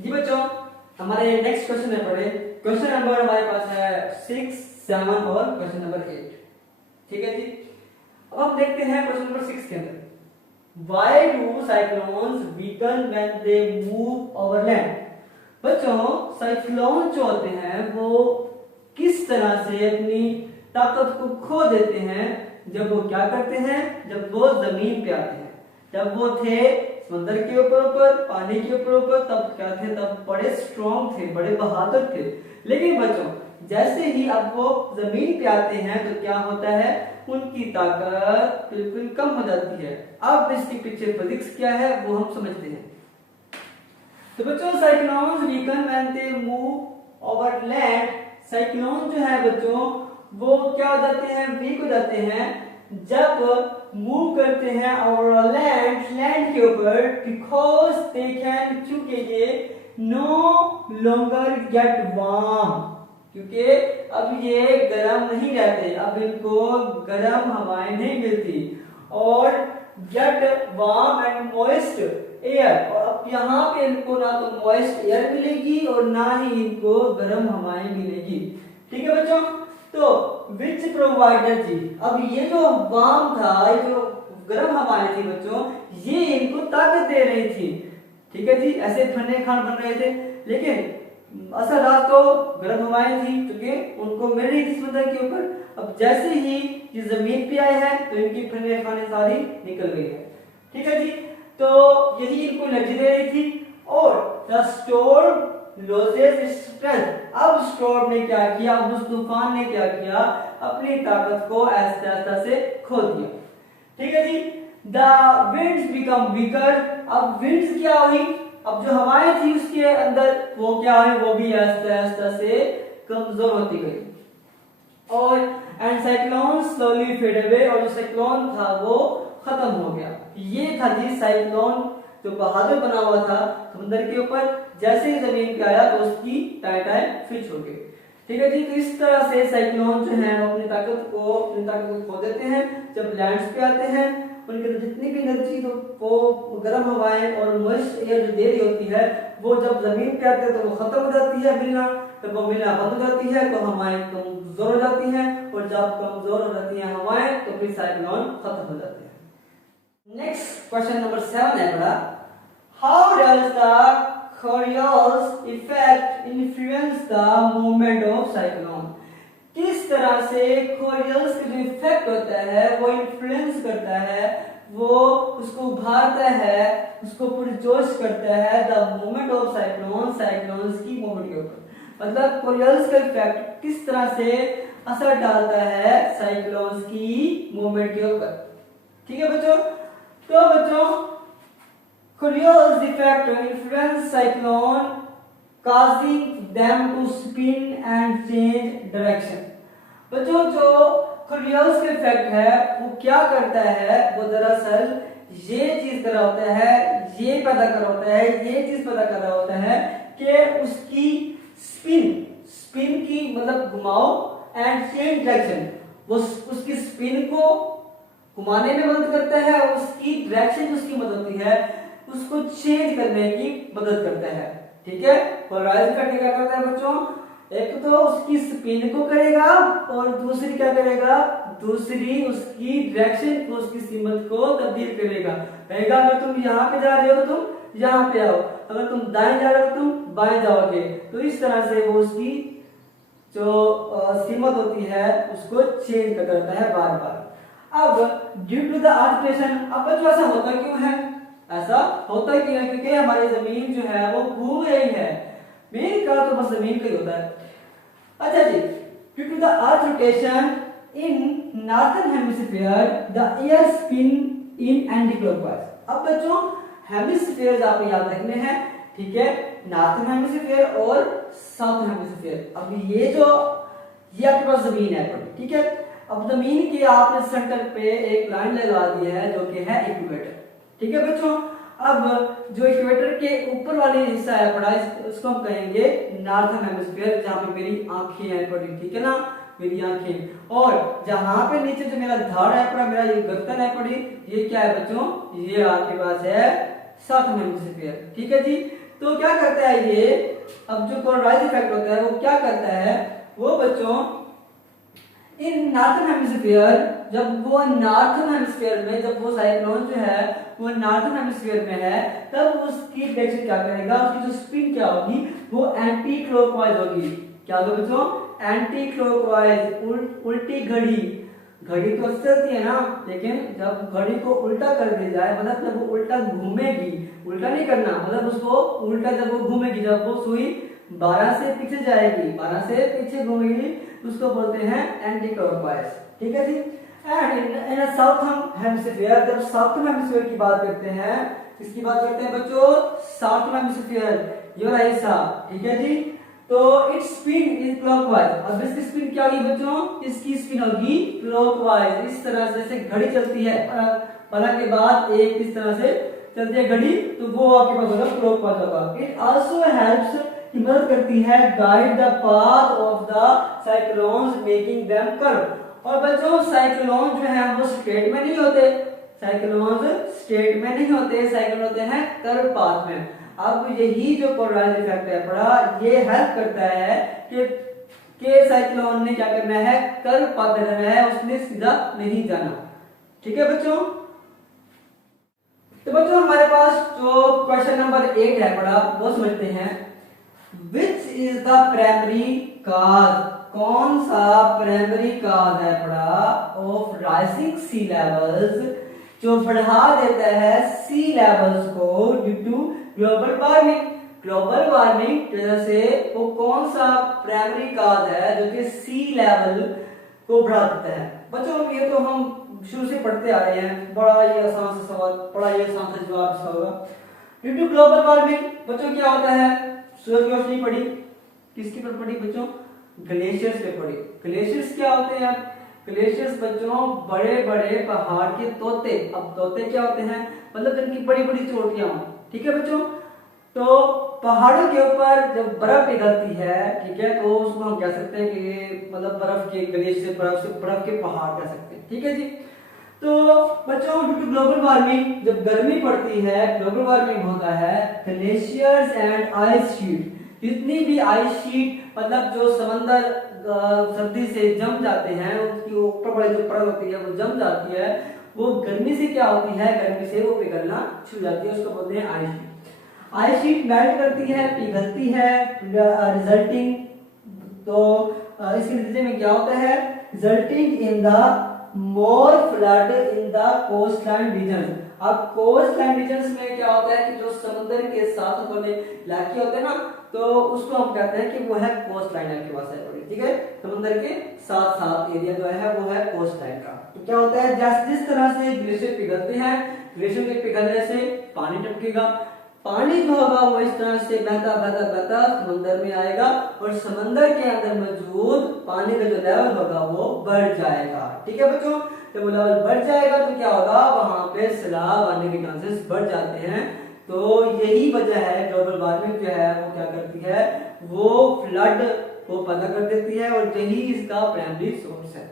जी बच्चों, हमारे next question में पढ़े। क्वेश्चन नंबर हमारे पास है 6, 7 और क्वेश्चन नंबर 8। ठीक है जी। अब हम देखते हैं क्वेश्चन नंबर 6 के अंदर, Why do cyclones weaken when they move over land? बच्चों, साइक्लोन जो होते हैं वो किस तरह से अपनी ताकत को खो देते हैं जब वो क्या करते हैं, जब वो जमीन पे आते हैं। जब वो थे समुद्र के ऊपर पानी के ऊपर तब क्या थे, तब बड़े स्ट्रॉन्ग थे, बड़े बहादुर थे। लेकिन बच्चों, जैसे ही अब वो जमीन पे आते हैं तो क्या होता है, उनकी ताकत बिल्कुल कम हो जाती है। अब इसके पीछे फिजिक्स क्या है वो हम समझते हैं। तो बच्चों, cyclones weaken when they move over land. Cyclone जो है बच्चों वो क्या हो जाते हैं, वीक हो जाते हैं जब मूव करते हैं ओवर लैंड के ऊपर, बिकॉज दे कैन, क्योंकि ये नो लॉन्गर गेट वार्म, क्योंकि अब ये गर्म नहीं रहते, अब इनको गर्म हवाएं नहीं मिलती, और get warm and moist air, और अब यहाँ पे इनको ना तो मॉइस्ट एयर मिलेगी और ना ही इनको गर्म हवाएं मिलेगी। ठीक है बच्चों, तो विच प्रोवाइडर जी, अब ये जो वार्म था, ये जो गर्म हवाएं थी बच्चों, ये इनको ताकत दे रही थी। ठीक है जी, ऐसे ठंडे खान बन रहे थे, लेकिन असल रात तो गर्म हवाएं थी क्योंकि उनको मिल रही थी समुद्र के ऊपर। अब जैसे ही ये जमीन पे आए हैं तो इनकी ठंडे खाने सारी निकल गई है। ठीक है जी, तो यही इनको एनर्जी दे रही थी। और द स्टोर्म लॉसेस स्ट्रेंथ, अब स्टोर्म ने क्या किया, अब उस तूफान ने क्या किया, अपनी ताकत को आहिस्ता से खो दिया। ठीक है जी, द विंड्स बिकम वीकर, अब विंड्स क्या हुई, अब जो हवाएं थी उसके अंदर वो क्या है, वो भी आहिस्ता से कमजोर होती गई। और and cyclone slowly fade away, और जो साइक्लोन था वो खत्म हो गया। ये था जी साइक्लोन जो बहादुर बना हुआ था समुद्र के ऊपर, जैसे ही जमीन पे आया तो उसकी टाइम फिक्स हो गई। ठीक है जी, तो इस तरह से साइक्लोन जो है वो अपनी ताकत को खो देते हैं जब लैंड्स पे आते हैं। उनके अंदर जितनी भी एनर्जी तो वो गर्म हवाएं और मॉइस्ट एयर जो दे रही होती है, वो जब जमीन पे आते हैं तो वो खत्म हो जाती है मिलना, जब वो मिलना बंद हो जाती है तो हवाएं कमजोर हो जाती हैं, और जब कमजोर हो जाती हैं हवाएं तो फिर साइक्लोन खत्म हो जाते हैं। नेक्स्ट क्वेश्चन नंबर 7 है बड़ा, how does the Coriolis effect influence the movement of cyclone? किस तरह से Coriolis का जो इफेक्ट होता है वो इन्फ्लुएंस करता है, वो उसको उभारता है, उसको पुरजोश करता है the movement of cyclone, cyclones की मूवमेंट के ऊपर। मतलब Coriolis का इफेक्ट किस तरह से असर डालता है साइक्लोन्स की मूवमेंट के ऊपर। ठीक है बच्चों, तो बच्चों Coriolis effect influence cyclone causing them to spin and change direction। बच्चों, जो Coriolis का इफेक्ट है वो क्या करता है, वो दरअसल ये चीज कर रहा होता है, ये पैदा कर रहा होता है, ये चीज पैदा कर रहा होता है कि उसकी स्पिन की मतलब घुमाओ एंड चेंज डायरेक्शन, वो उसकी स्पिन को घुमाने में मदद करता है, और उसकी डायरेक्शन उसकी मदद होती है उसको चेंज करने की मदद करता है। ठीक है, पोलराइज करके क्या करता है बच्चों, एक तो उसकी स्पिन को करेगा और दूसरी क्या करेगा, दूसरी उसकी डायरेक्शन को, उसकी सीमत को तब्दील करेगा। कहेगा अगर तुम यहाँ पे जा रहे हो तो तुम यहाँ पे आओ, अगर तुम दाएं जा रहे हो तो तुम बाएं जाओगे। तो इस तरह से वो उसकी जो सीमत होती है उसको चेंज करता है बार बार। अब due to the earth rotation, अब बच्चों ऐसा होता क्यों है, ऐसा होता क्यों है, क्योंकि हमारी जमीन जो है वो घूम रही है। मेन का तो बस जमीन का ही होता है। अच्छा जी, due to the earth rotation in northern hemisphere the air spin in anti clockwise. अब बच्चों हेमिस्फीयर आपको याद रखने हैं, ठीक है, नॉर्थर्न हेमिस्फीयर और साउथर्न हेमिस्फीयर। अब ये आपके पास जमीन है, ठीक है। अब जमीन के आपने सेंटर पे एक लाइन लगा दी है जो कि है इक्वेटर। ठीक है बच्चों, अब जो इक्वेटर के ऊपर वाली हिस्सा है पड़ा, इसको हम कहेंगे नॉर्थर्न हेमिस्फीयर, जहां पे मेरी आंखें हैं पड़ी, ठीक है ना, मेरी आंखें। और जहां पे नीचे जो मेरा धड़ है पड़ा, मेरा ये गर्दन है पड़ी, ये क्या है बच्चों, ये आपके पास है साउथर्न हेमिस्फीयर। ठीक है जी, तो क्या करता है ये, अब जो पोलराइज इफेक्ट होता है वो क्या करता है, वो बच्चों इन नॉर्थन हेमिस्फीयर, जब वो नॉर्थन हेमिस्फीयर में, जब वो साइक्लोन जो है वो नॉर्थन हेमिस्फीयर में है, तब उसकी डायरेक्शन क्या करेगा, उसकी जो स्पिन क्या होगी, वो एंटी क्लॉकवाइज होगी। क्या होगा बच्चों, एंटी क्लॉकवाइज, उल्टी घड़ी। घड़ी तो चलती है ना, लेकिन जब घड़ी को उल्टा कर दिया जाए, मतलब जब वो उल्टा घूमेगी, उल्टा नहीं करना, मतलब उसको उल्टा जब वो घूमेगी, जब वो सुई 12 से पीछे जाएगी, 12 से पीछे घूमेगी, उसको बोलते हैं एंटी क्लॉकवाइज। ठीक है जी। एंड इन साउथर्न हेमिस्फीयर, जब साउथर्न हेमिस्फीयर की बात करते हैं, किसकी बात करते हैं बच्चों, साउथर्न हेमिस्फीयर, ये रहा हिस्सा। ठीक है जी। तो इट्स स्पिन इज क्लॉकवाइज। अब इसकी स्पिन क्या होगी बच्चों, इसकी स्पिन होगी क्लॉकवाइज, इस तरह से जैसे घड़ी चलती है, पलक के बाद एक इस तरह से चलती है घड़ी, तो वो आपके पास होगा क्लॉकवाइज होगा। इट आल्सो हेल्प्स, मदद करती है, guide the path of the cyclones making them curve. और बच्चों साइक्लोन जो है वो स्ट्रेट में नहीं होते, साइक्लोन्स स्ट्रेट में नहीं होते, साइक्लोन होते हैं कर्व पाथ में। अब यही जो पोलराइज इफेक्ट है बड़ा, ये हेल्प करता है कि साइक्लोन ने क्या करना है, कर्व पाथ रहना है, उसने सीधा नहीं जाना। ठीक है बच्चों। तो बच्चों हमारे पास जो क्वेश्चन नंबर 8 है बड़ा, वो समझते हैं। विच इज द प्राइमरी काज, कौन सा प्राइमरी काज है बड़ा ऑफ राइजिंग सी लेवल्स, जो बढ़ा देता है सी लेवल्स को due to global warming. Global warming वजह से वो कौन सा प्राइमरी काज है जो कि सी लेवल को बढ़ा देता है। बच्चों ये तो हम शुरू से पढ़ते आ रहे हैं, बड़ा ये आसान सा सवाल, बड़ा ये आसान सा जवाब इसका होगा। ड्यू टू ग्लोबल वार्मिंग बच्चों क्या होता है, सूरज की रोशनी पड़ी, किसके पर पड़ी बच्चों, ग्लेशियर्स पे पड़ी। ग्लेशियर्स क्या होते हैं, ग्लेशियर्स बच्चों बड़े बड़े पहाड़ के तोते। अब तोते क्या होते हैं, मतलब जिनकी बड़ी बड़ी चोटियां हो। ठीक है बच्चों। तो पहाड़ों के ऊपर जब बर्फ पिघलती है, ठीक है, तो उसको हम कह सकते हैं कि मतलब बर्फ के ग्लेशियर, बर्फ के पहाड़ कह सकते हैं। ठीक है जी। तो बच्चों ड्यू टू ग्लोबल वार्मिंग, जब गर्मी पड़ती है, ग्लोबल वार्मिंग होता है, ग्लेशियर्स एंड आइस शीट, जितनी भी आइस शीट, मतलब जो समंदर सर्दी से जम जाते हैं, उसकी ऊपर बड़ी जो परत होती है वो जम जाती है, वो गर्मी से क्या होती है, गर्मी से वो पिघलना शुरू जाती है, उसको बोलते हैं ice sheet. Ice sheet melt करती है, पिघलती है, रिजल्टिंग, तो इसके नतीजे में क्या होता है, resulting in the more flood in the coastline region. अब कोस्टलाइन रीजन में क्या होता है कि जो समुद्र के साथ वाले इलाके होते हैं ना, तो उसको हम कहते हैं कि वो है कोस्टलाइन आपके पास है। ठीक है, समुद्र के साथ साथ एरिया जो है वो है कोस्टलाइन का। तो क्या होता है, जिस तरह से ग्लेशियर पिघलते हैं, ग्लेशियर के पिघलने से पानी टपकेगा, पानी जो होगा वो इस तरह से बहता बहता बहता समंदर में आएगा, और समंदर के अंदर मौजूद पानी का जो लेवल होगा वो बढ़ जाएगा। ठीक है बच्चों, जब वो लेवल बढ़ जाएगा तो क्या होगा, वहां पे सैलाब आने के चांसेस बढ़ जाते हैं। तो यही वजह है, ग्लोबल वार्मिंग जो है वो क्या करती है, वो फ्लड को पैदा कर देती है, और यही इसका प्राइमरी सोर्स है।